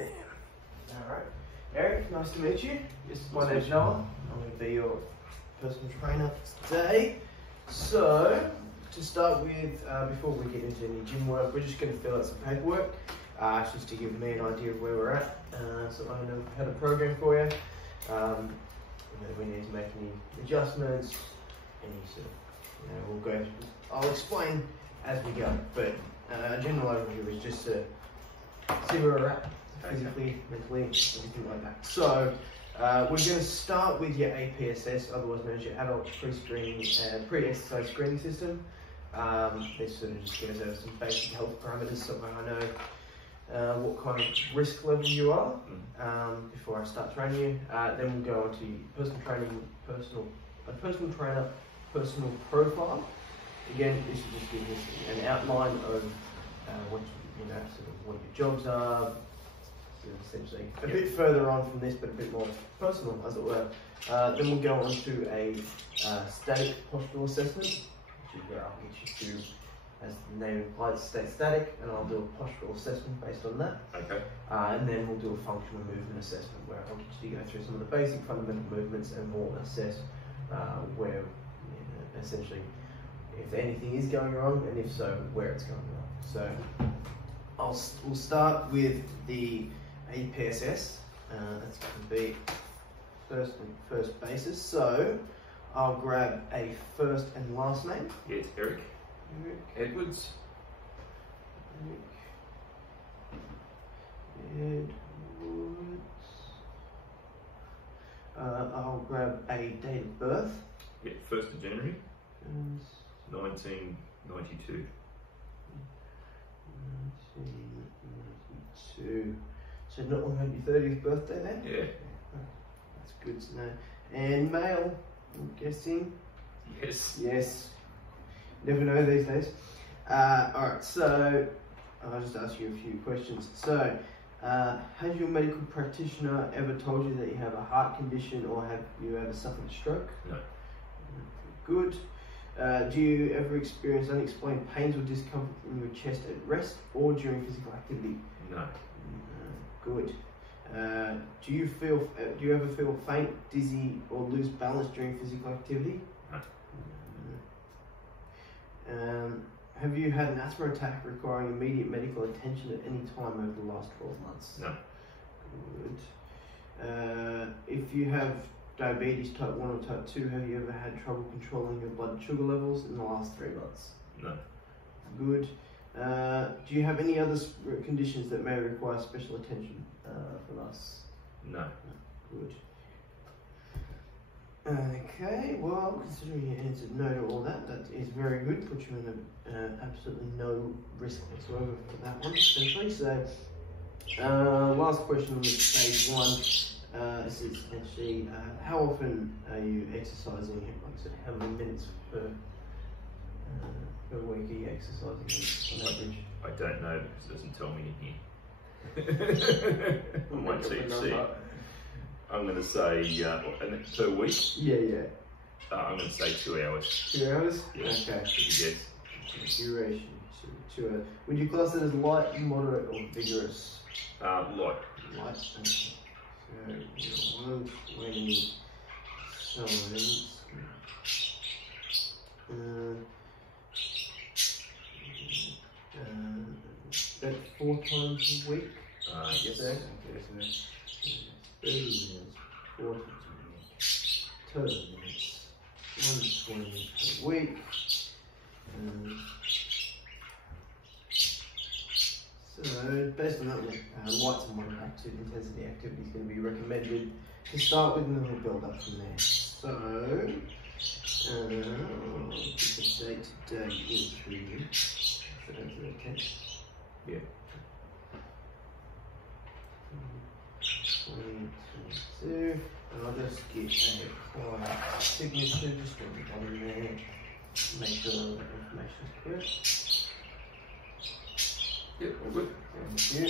Bam. Alright. Eric, nice to meet you. My name's Noah. I'm going to be your personal trainer today. So, to start with, before we get into any gym work, we're just going to fill out some paperwork, just to give me an idea of where we're at, so I know how to program for you. If we need to make any adjustments, any sort of, I'll explain as we go, but a general overview is just to see where we're at, physically, mentally, everything like that. So, we're going to start with your APSS, otherwise known as your Adult Pre-Screening and Pre-Exercise Screening System. This sort of just goes over some basic health parameters so I know what kind of risk level you are before I start training you. Then we'll go on to personal trainer personal profile. Again, this will just give us an outline of what what your jobs are. Essentially a bit further on from this, but a bit more personal, as it were. Then we'll go on to a static postural assessment, which is where I'll get you to, as the name implies, stay static, and I'll do a postural assessment based on that. Okay. And then we'll do a functional movement assessment, where I'll get you to go through some of the basic fundamental movements and we'll assess where, essentially, if anything is going wrong, and if so, where it's going wrong. So we'll start with the APSS. That's going to be first basis. So I'll grab a first and last name. Yeah, it's Eric. Edwards. Edwards. I'll grab a date of birth. Yeah, 1st of January. 1992. 1992. So not long after your 30th birthday then? Yeah. That's good to know. And male, I'm guessing? Yes. Yes. Never know these days. Alright, so I'll just ask you a few questions. So, has your medical practitioner ever told you that you have a heart condition, or have you ever suffered a stroke? No. Good. Do you ever experience unexplained pains or discomfort in your chest at rest or during physical activity? No. Good. Do you ever feel faint, dizzy, or lose balance during physical activity? No. Have you had an asthma attack requiring immediate medical attention at any time over the last 12 months? No. Good. If you have diabetes type 1 or type 2, have you ever had trouble controlling your blood sugar levels in the last 3 months? No. Good. Do you have any other conditions that may require special attention from us? No. Good. Okay, well, considering you answered no to all that, that is very good. Put you in absolutely no risk whatsoever for that one, essentially. So, last question on this stage 1. This is actually, how often are you exercising? Like I said, how many minutes per week are you exercising on average? I don't know because it doesn't tell me in here. On my TC. I'm going to say per week. Yeah. I'm going to say 2 hours. 2 hours? Yeah. Okay. Yes. Duration 2 hours. Would you class it as light, moderate, or vigorous? Light. Light. Okay. So 120 times. That's 4 times a week? Yes. Okay, so 30 minutes, 4 times a week, 30 minutes, 120 per week. So, based on that, light to moderate intensity activity is going to be recommended to start with, and then we'll build up from there. So, the date today is 3 weeks. So, don't do that, okay? Yeah. 2022, and I'll just get a client signature just on the bottom there, make sure all that information is correct. Yep, all good. Thank you.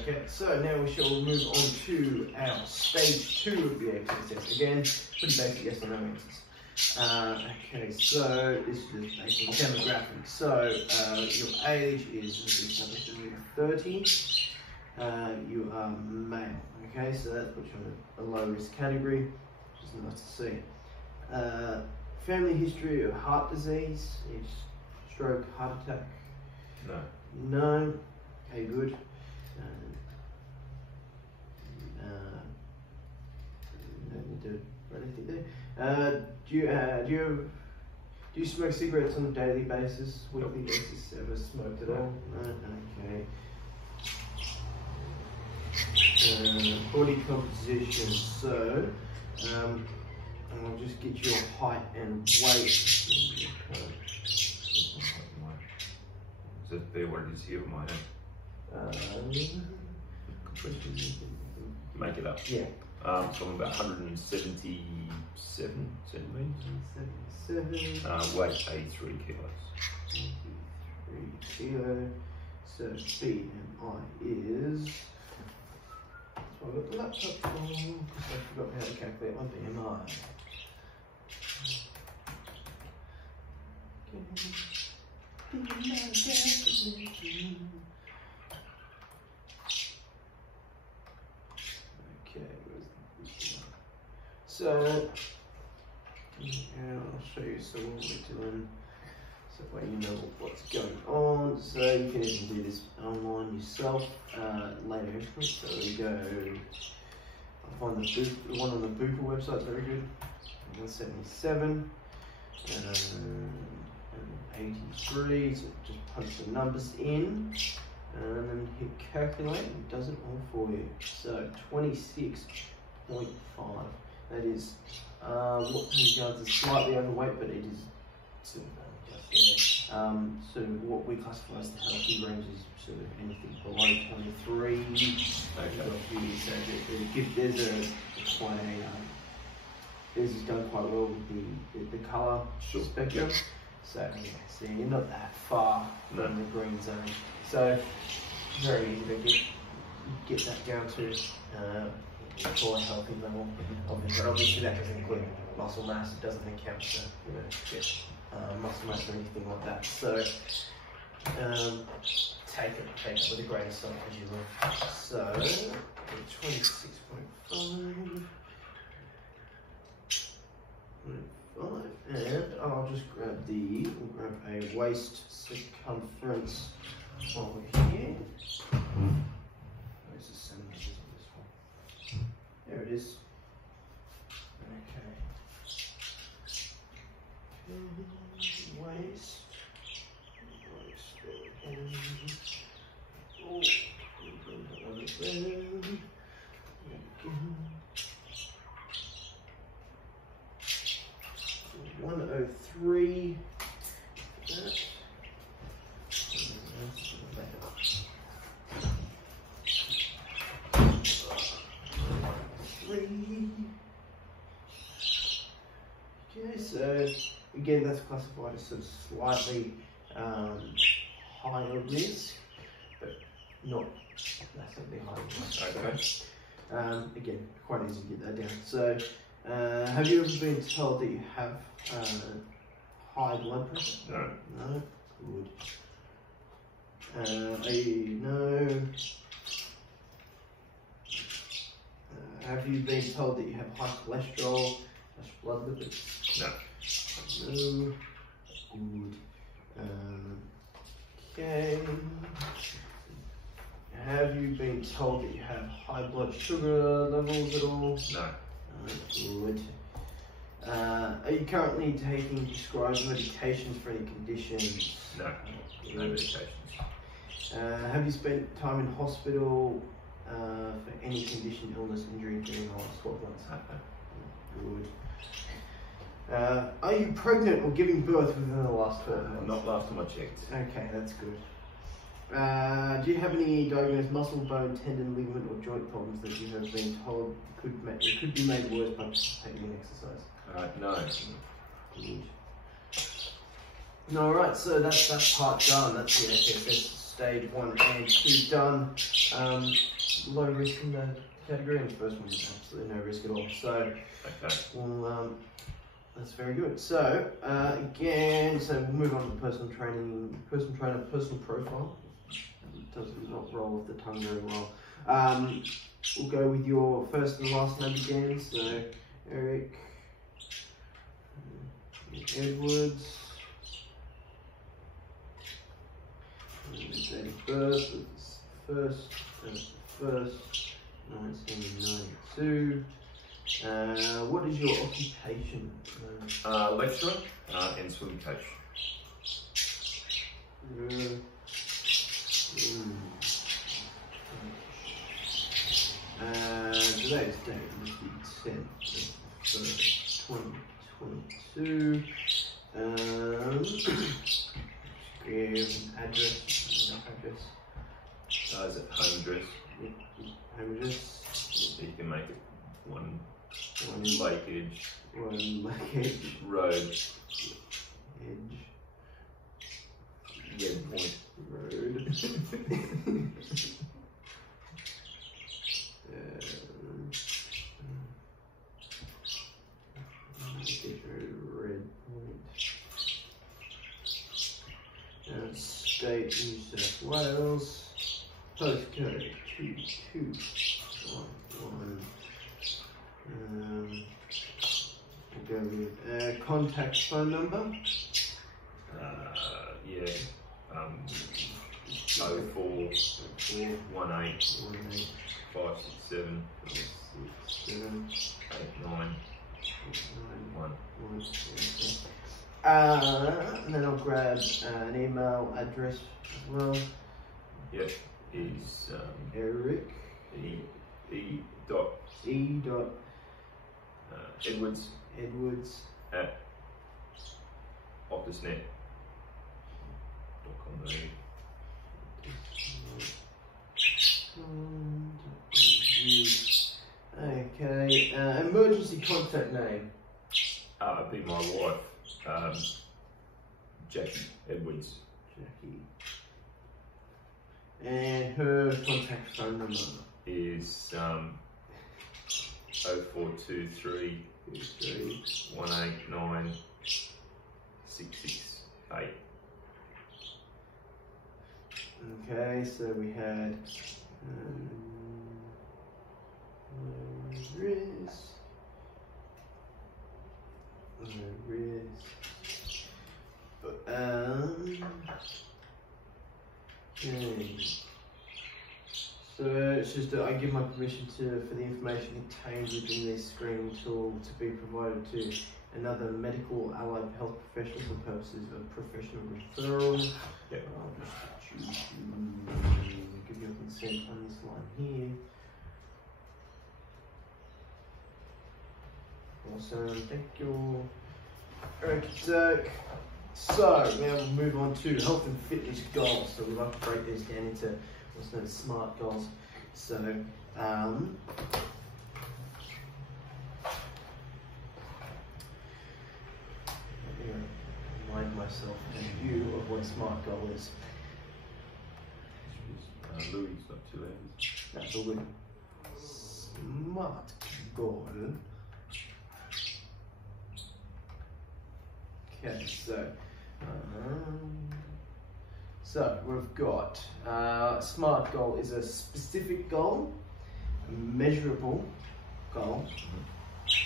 Okay, so now we shall move on to our stage 2 of the APSS. Again, pretty basic yes or no answers. Okay, so this is basically demographics. So your age is 30. You are male. Okay, so that puts you on a low risk category, which is nice to see. Family history of heart disease, is stroke, heart attack. No. No. Okay, good. Don't need to write anything there. Do you smoke cigarettes on a daily basis, weekly basis? Ever smoked at all? No. Okay. Body composition. So, I'll just get your height and weight. Is that fair what it is here in my hand? Make it up. Yeah. So I'm about 177 centimetres. Weight 83 kilos. 83 kilos. So BMI is. So I've got the laptop on because I forgot how to calculate my BMI. Okay, so I'll show you some what we're doing, so that way you know what's going on. So you can even do this online yourself later. So we go. I find the one on the Bupa website is very good. 177 and 83. So just punch the numbers in. And then hit calculate, it does it all for you. So 26.5. That is what regards is slightly overweight, but it is still just there. So what we classify as the healthy range is sort of anything below 23. Okay. This has done quite well with the colour spectrum. Yep. So yeah, so you're not that far from the green zone. So very easy to get that down to for a healthy level. Obviously that doesn't include muscle mass. It doesn't account for muscle mass or anything like that. So take it with a grain of salt as you will. So 26.5. And I'll just grab a waist circumference over here. Where's the centimeters on this one? There it is. Okay. Waist. Oh, bring that one down. 103. Okay, so again, that's classified as sort of slightly higher risk, but not massively high risk. Okay. Again, quite easy to get that down. So, have you ever been told that you have high blood pressure? No. No? Good. No. Have you been told that you have high cholesterol, blood lipids? No. No. Good. Okay. Have you been told that you have high blood sugar levels at all? No. Good. Are you currently taking prescribed medications for any conditions? No. No medications. Have you spent time in hospital for any condition, illness, injury during the last 12 months? Good. Are you pregnant or giving birth within the last 12 months? Not last time I checked. Okay, that's good. Do you have any diagnosed muscle, bone, tendon, ligament, or joint problems that you have been told could be made worse by participating in exercise? No. Good. Alright, so that's that part done. That's the FSS stage 1 and 2 done. Low risk in the category, and the first one is absolutely no risk at all. So, okay. we'll That's very good. So again, so we'll move on to personal training, personal trainer, personal profile. It does not roll off the tongue very well. We'll go with your first and last name again. So Eric Edwards. Date of birth is first 1992. What is your occupation? Lecturer and swim coach. Today's date is the 10th of 2022. Give address. Is it home address? Home address. You can make it one lake edge. One lake edge. Road. Edge. Red point. Road. Red point. State New South Wales. Postcode 2211. We'll go with contact phone number. Yeah. 04 18 567 89 1. And then I'll grab an email address as well. Yep, is Eric dot Edwards at optusnet.com. Okay, emergency contact name. Be my wife, Jackie Edwards. Jackie. And her contact phone number is 0423 189 668. Okay, so we had okay. So it's just that I give my permission for the information contained within this screening tool to be provided to another medical allied health professional for purposes of professional referral. Yep. I'll just give your consent on this line here. Awesome, thank you. Okay, so now we'll move on to health and fitness goals. So we like to break these down into what's known as SMART goals. So, I'm going to remind myself and you of what a SMART goal is. Louis, not too late. That's all good. SMART goal. Okay, so we've got SMART goal is a specific goal, a measurable goal,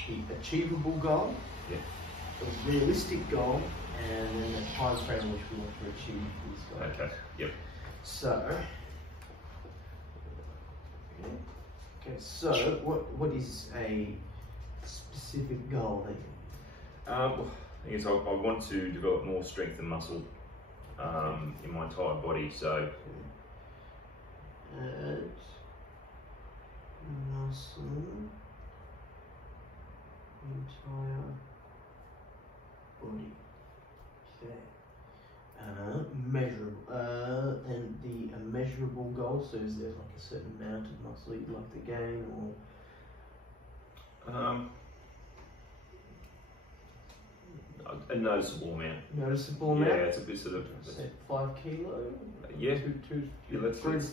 the achievable goal, a realistic goal, and then the time frame in which we want to achieve these goals. Okay, yep. So, what is a specific goal that you I guess I want to develop more strength and muscle in my entire body, so muscle, entire body. Okay. Measurable. And the measurable goal. So is there like a certain amount of muscle you'd like to gain, or? A noticeable amount. Noticeable amount? Yeah, it's a bit sort of... Say 5 kilo? Yeah. Two, Let's go with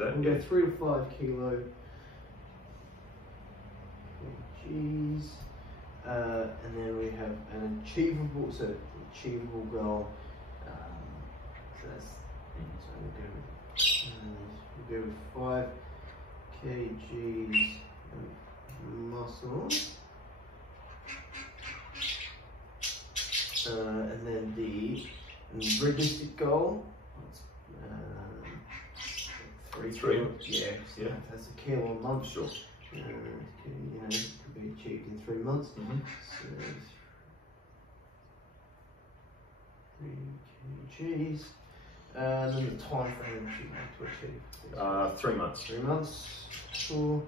that. We'll go 3 to 5 kilo. Geez. And then we have an achievable goal. So we'll go with 5 kgs of muscle. And then the realistic goal. 3 kilos. Yeah, that's a kilo a month. Sure. You know, could be achieved in 3 months. So 3 kgs. And then the time frame should make to achieve. 3 months. 3 months. Cool.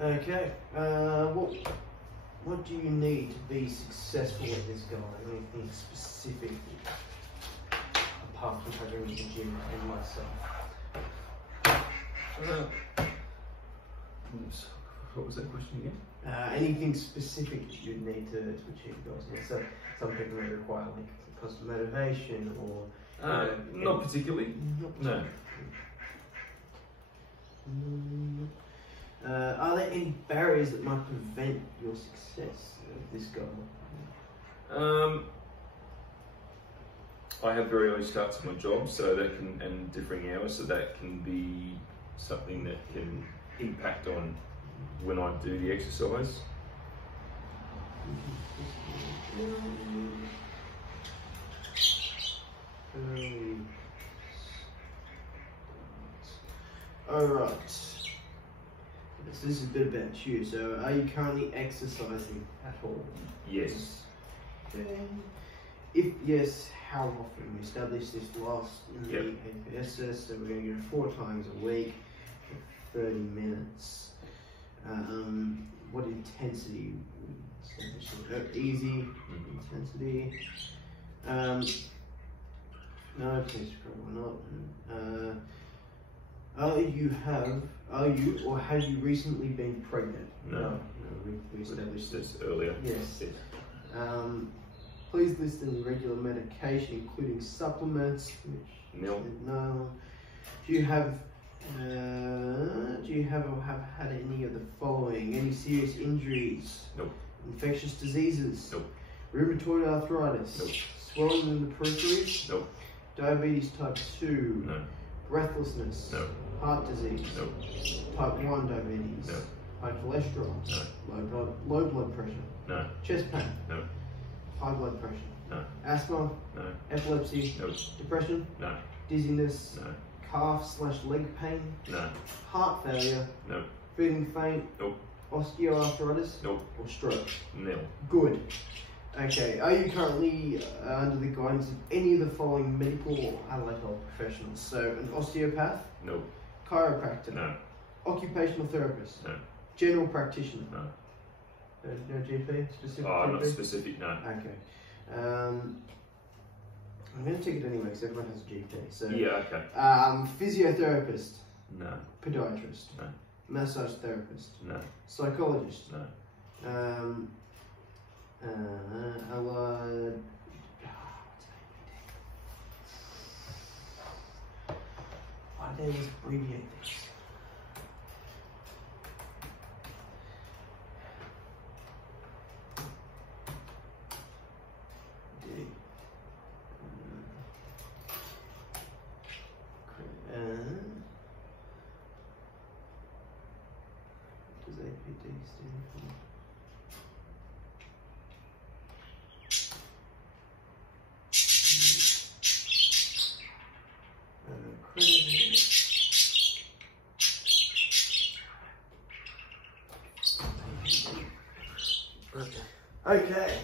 Okay. What do you need to be successful at this goal? Anything specific apart from having the gym and myself? What was that question again? Anything specific that you'd need to achieve goals? So some people may require like constant motivation or not particularly. No. Are there any barriers that might prevent your success of this goal? I have very early starts at my job, so that can, and differing hours, so that can be something that can impact on when I do the exercise. Alright. So this is a bit about you. So are you currently exercising at all? Yes. Okay. If yes, how often? We established this last in the AIF, so we're going to go 4 times a week for 30 minutes. What intensity? Easy intensity. No, please probably not. Are you or have you recently been pregnant? No. We established this earlier. Yes. Please list any regular medication, including supplements. No. No. Do you have or have had any of the following? Any serious injuries? Nope. Infectious diseases? Nope. Rheumatoid arthritis? Nope. Swelling in the peripheries? Nope. Diabetes type 2? No. Breathlessness? No. Heart disease? Nope. Type 1 diabetes? No. High cholesterol? No. Low blood pressure? No. Chest pain? No. High blood pressure? No. Asthma? No. Epilepsy? No. Depression? No. Dizziness? No. Calf/leg pain? No. Heart failure? No. Feeling faint? Nope. Osteoarthritis? Nope. Or stroke? Nil. Good. Okay, are you currently under the guidance of any of the following medical or allied health professionals? So, an osteopath? Nope. Chiropractor? No. Occupational therapist? No. General practitioner? No. No GP? Specific Oh, GP? not specific, no. Okay. I'm going to take it anyway because everyone has a GP. So, Yeah, okay. Physiotherapist? No. Podiatrist? No. Massage therapist? No. Psychologist? No. Allied... Why did I always abbreviate this? What does APD stand for? Okay.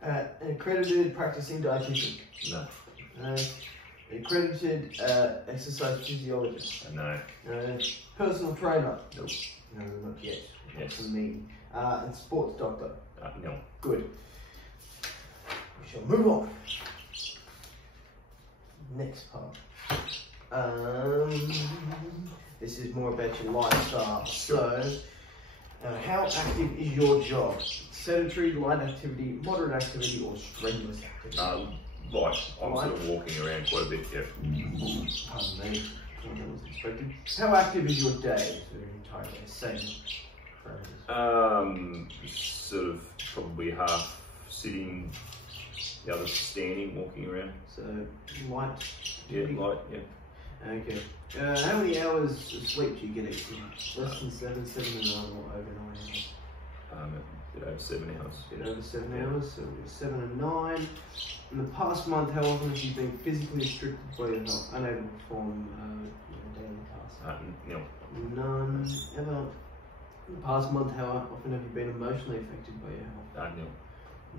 An accredited practicing dietitian. No. An accredited exercise physiologist. No. Personal trainer. Nope. No, not yet. Yes. For me. And sports doctor. No. Good. We shall move on. Next part. This is more about your lifestyle. So, how active is your job? Sedentary, light activity, moderate activity, or strenuous activity? Light. I'm sort of walking around quite a bit, yeah. Pardon me. That was expected. How active is your day? So entirely same phrase. Sort of probably half sitting, the other standing, walking around. So light. Yeah, light. Yeah. Okay. How many hours of sleep do you get each night? Less than 7, 7 and 9, or over 9 hours? A bit over 7 hours. A bit over 7 hours, so 7 and 9. In the past month, how often have you been physically restricted by your health, unable to perform daily tasks? No. None. Ever. In the past month, how often have you been emotionally affected by your health?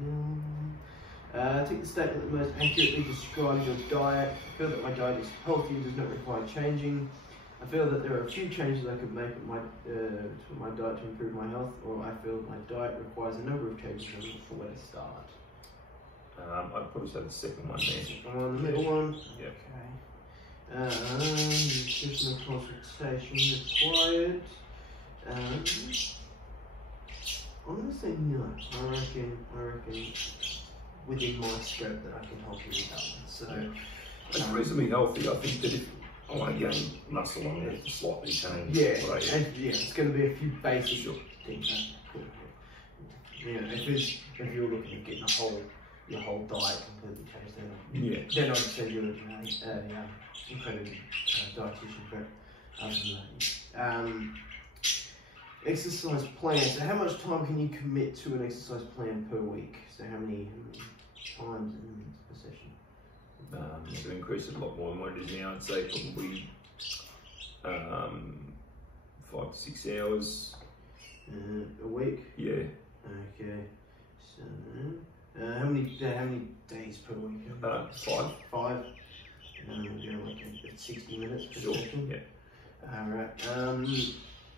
No. Take the statement that most accurately describes your diet. I feel that my diet is healthy and does not require changing. I feel that there are a few changes I could make to my diet to improve my health, or I feel my diet requires a number of changes. I'm not sure where to start. I'd probably say the second one there. Second one, the middle one. Yeah. Okay. Nutritional consultation required. I'm gonna say no. I reckon within my scope that I can help you with that one. So it's reasonably healthy. I think that if I want to gain muscle, I'm going to slightly change. It's going to be a few basic things. If you're looking at getting your whole diet completely changed, then I'd send you an accredited dietitian. But other than that, exercise plan. So how much time can you commit to an exercise plan per week? So how many times in a session? To increase it a lot more than what it is now. I'd say probably 5 to 6 hours a week. Yeah. Okay. So how many days per week? 5. 5. Like 60 minutes per session. Yeah. All right.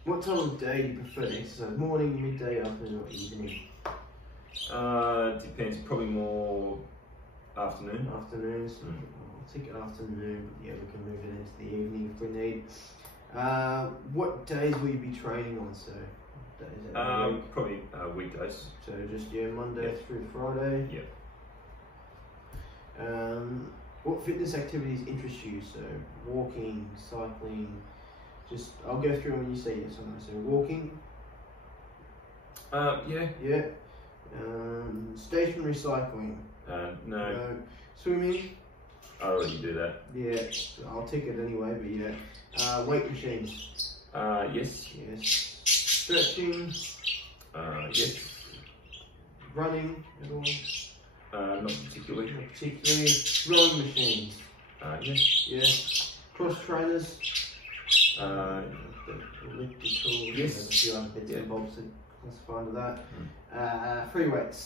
What time of day do you prefer to exercise? Morning, midday, afternoon, or evening? Depends. Probably more afternoon. Afternoons. I'll take afternoon, but yeah, we can move it into the evening if we need. What days will you be training on? So, days probably weekdays. So just Monday through Friday. Yeah. What fitness activities interest you? So walking, cycling. I'll go through when you say yes or no. So walking. Yeah. Yeah. Stationary cycling. No. Swimming. I already do that. Yeah. So I'll take it anyway, but yeah. Weight machines. Yes. Yes. Stretching. Yes. Running at all? Not particularly. Not particularly. Rowing machines. Yes. Yeah. Cross trainers. Elliptical. Yes. There's a few other bits and bobs that classify under that. Free weights.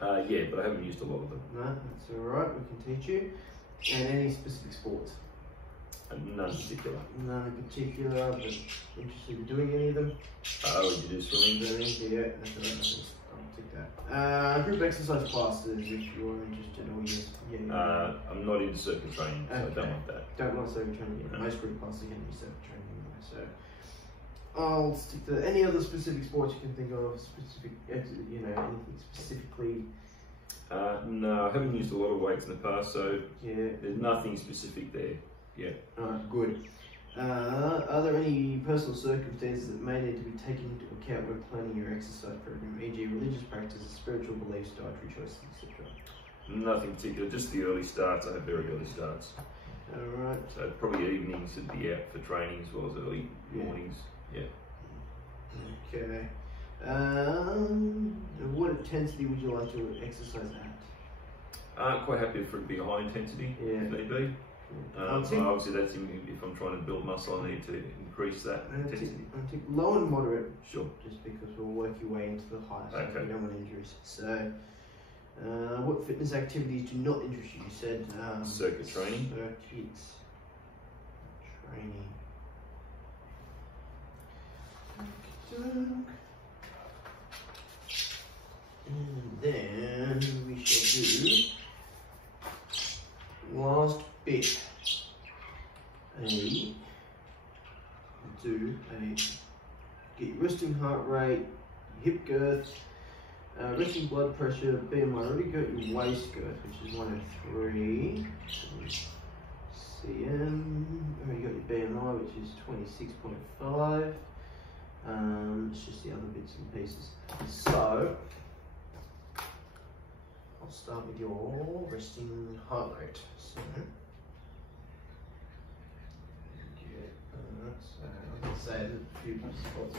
Yeah, but I haven't used a lot of them. No, that's alright, we can teach you. And any specific sports? None in particular. None in particular, but interested in doing any of them? Would you do swimming? Yeah, that's alright, I'll take that. Group exercise classes, if you're interested, or I'm not into circuit training, so I don't want that. Don't want circuit training, No. Most group classes are going to be circuit training anyway, so I'll stick to any other specific sports you can think of, anything specifically. No, I haven't used a lot of weights in the past, so Yeah. there's nothing specific there yet. Alright, good. Are there any personal circumstances that may need to be taken into account when planning your exercise program, e.g. religious practices, spiritual beliefs, dietary choices, etc.? Nothing particular, just the early starts. I have very early starts. Alright. So probably evenings would be out for training as well as early mornings. Yeah. Okay. What intensity would you like to exercise at? Quite happy for it to be high intensity if need be. Obviously, that's if I'm trying to build muscle, I need to increase that intensity. Low and moderate. Sure. Just because we'll work your way into the higher, so Okay. you don't want injuries. So, what fitness activities do not interest you? You said Circuit training. Circuit training. And then we shall do last bit. Get your resting heart rate, hip girth, resting blood pressure, BMI. I already got your waist girth, which is 103. cm. Already got your BMI, which is 26.5. It's just the other bits and pieces. So I'll start with your resting heart rate. So I'm going to say a few spots.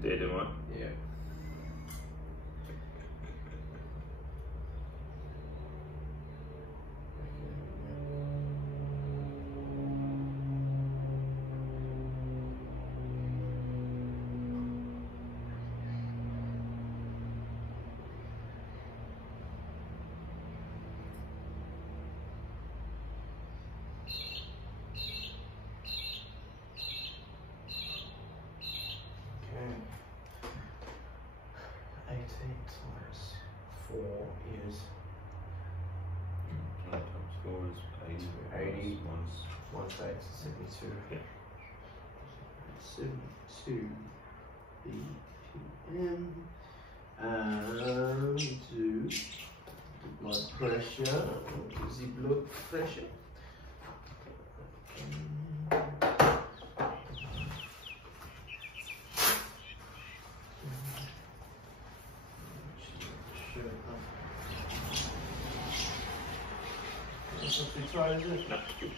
Dead, am I? Yeah. Okay. 18 times 4 is 20 times 4 is 80. 80. One's 1 8, 72. Yeah. 72 BPM. Do blood pressure. What is the blood pressure? That's not too tight, is it? no, good.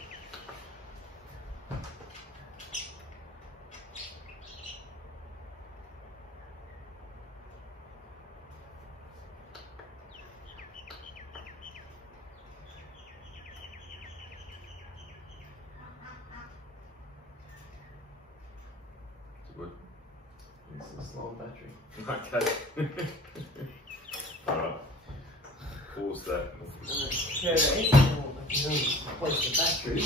Good. This is a long battery. Okay. Alright. Pause that. Okay, now I can replace the battery.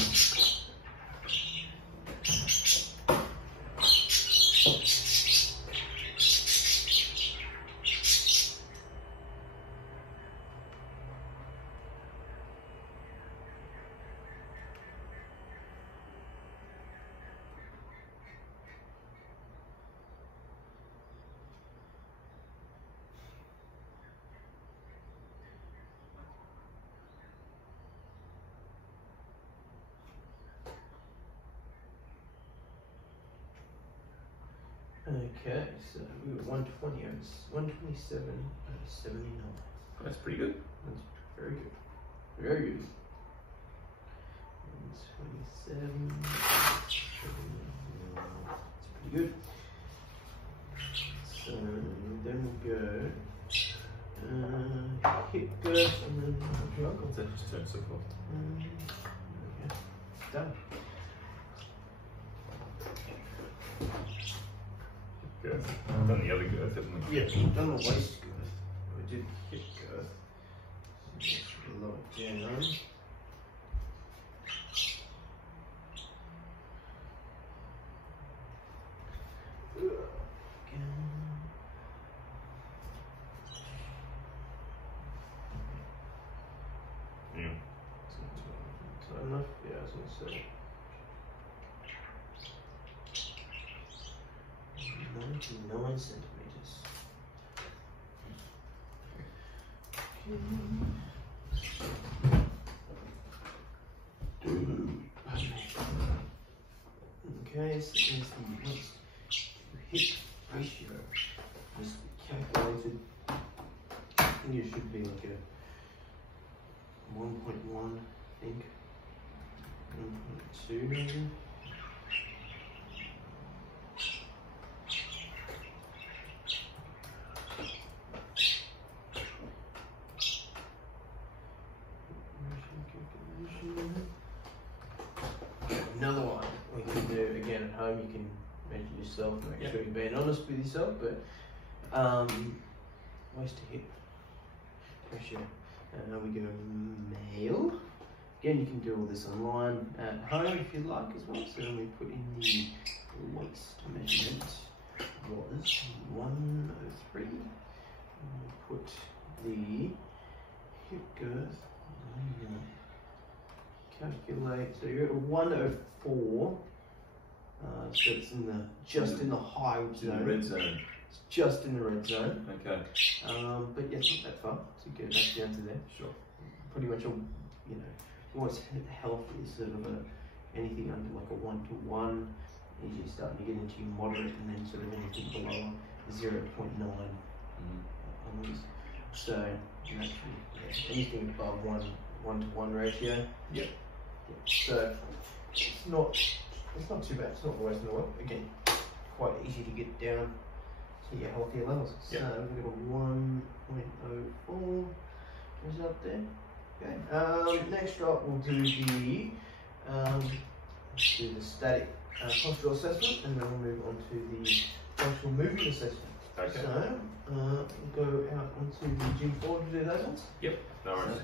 Okay, so we were 120, 127, 79. That's pretty good. That's very good. Very good. 127, 79. That's pretty good. So then we'll go hip girth and then jog. That just turns so far. Okay, done. Girth. I've done the other girth, haven't we? Yeah, we've done the waist girth. We did hip girth. So let's lower it down. Yeah. Tight enough? Yeah, I was going to say. 99 centimeters. Okay, so there's the waist to hip ratio. Just calculated. I think it should be like a 1.1, I think. 1.2 maybe. Another one we can do again at home. You can measure yourself, make sure you're being honest with yourself. But waist to hip pressure. We go male. Again, you can do all this online at home if you like as well. So then we put in the waist measurement was 103. And we put the hip girth. Calculate, so you're at 104, So it's in the in the high zone. In the red zone. It's just in the red zone. Okay. But yeah, it's not that far to go back down to there. Sure. Pretty much what's healthy is sort of anything under like a 1-to-1. You're starting to get into your moderate, and then sort of anything below 0.9. Onwards. So naturally, anything above 1-to-1 ratio. Yep. So it's not too bad. It's not the worst in the world. Again, quite easy to get down to your healthier levels. Yep. So we've got a 1.04 result there. Okay. Next up, we'll do the static postural assessment, and then we'll move on to the functional movement assessment. Okay. So we'll go out onto the gym floor to do those ones. Yep. No worries.